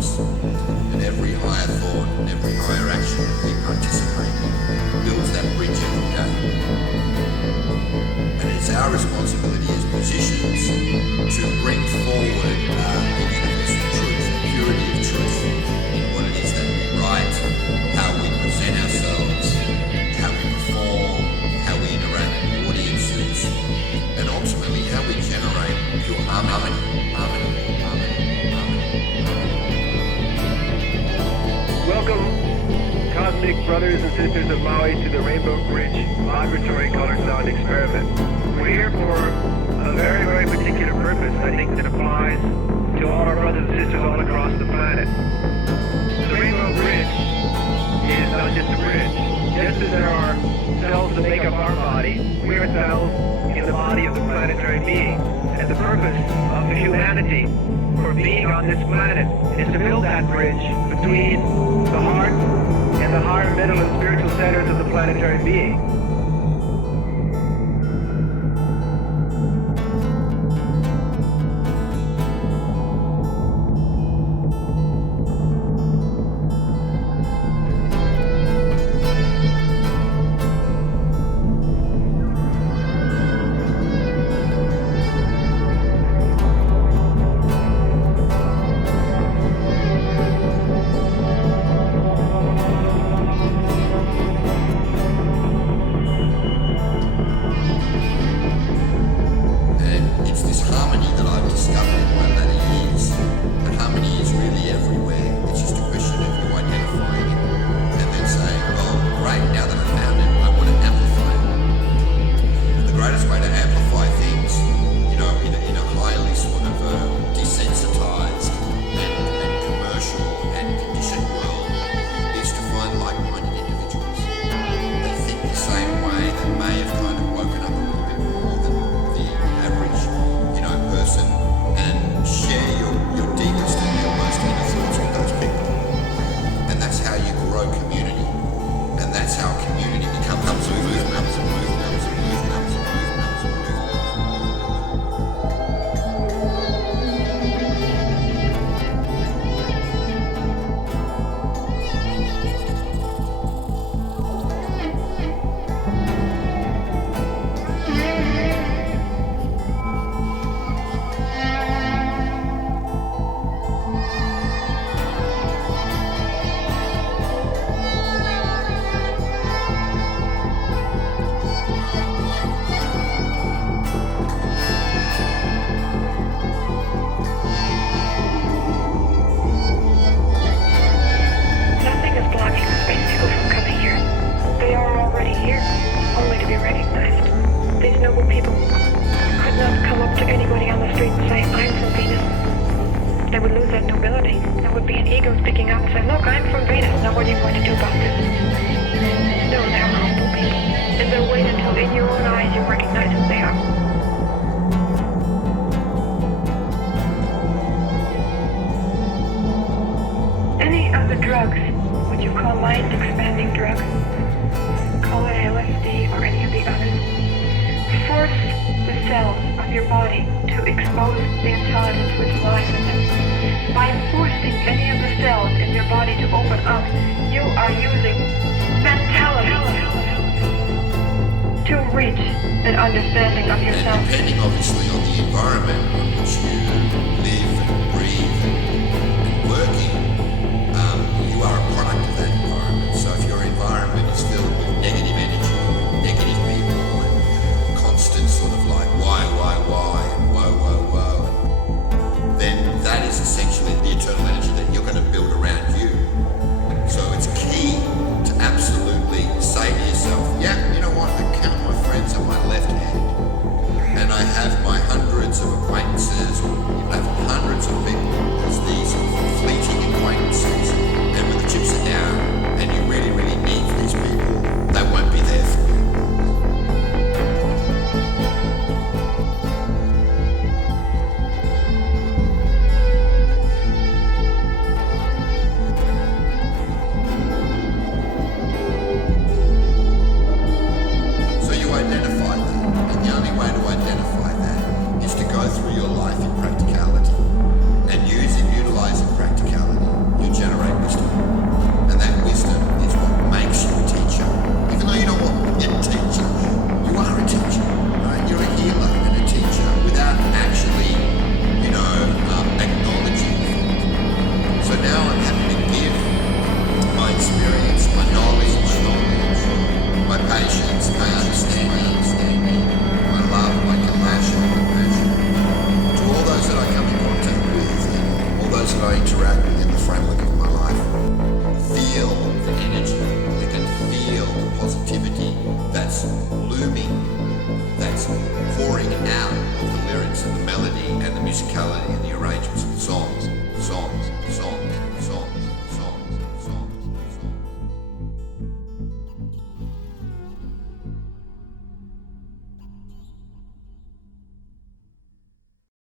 consciousness. And every higher thought and every higher action that we participate in builds that bridge every day. And it's our responsibility as musicians to bring forward the universal truth, the purity of truth in what it is that we write, how we present ourselves, how we perform, how we interact with audiences, and ultimately how we generate pure harmony. Welcome, cosmic brothers and sisters of Maui, to the Rainbow Bridge Vibratory Color Sound Experiment. We're here for a very, very particular purpose, I think, that applies to all our brothers and sisters all across the planet. The Rainbow Bridge is not just a bridge. Just as there are cells that make up our body, we are cells in the body of the planetary being. And the purpose of humanity for being on this planet is to build that bridge between the heart and the higher mental and spiritual centers of the planetary being. Understanding of yourself. And depending obviously on the environment in which you live and breathe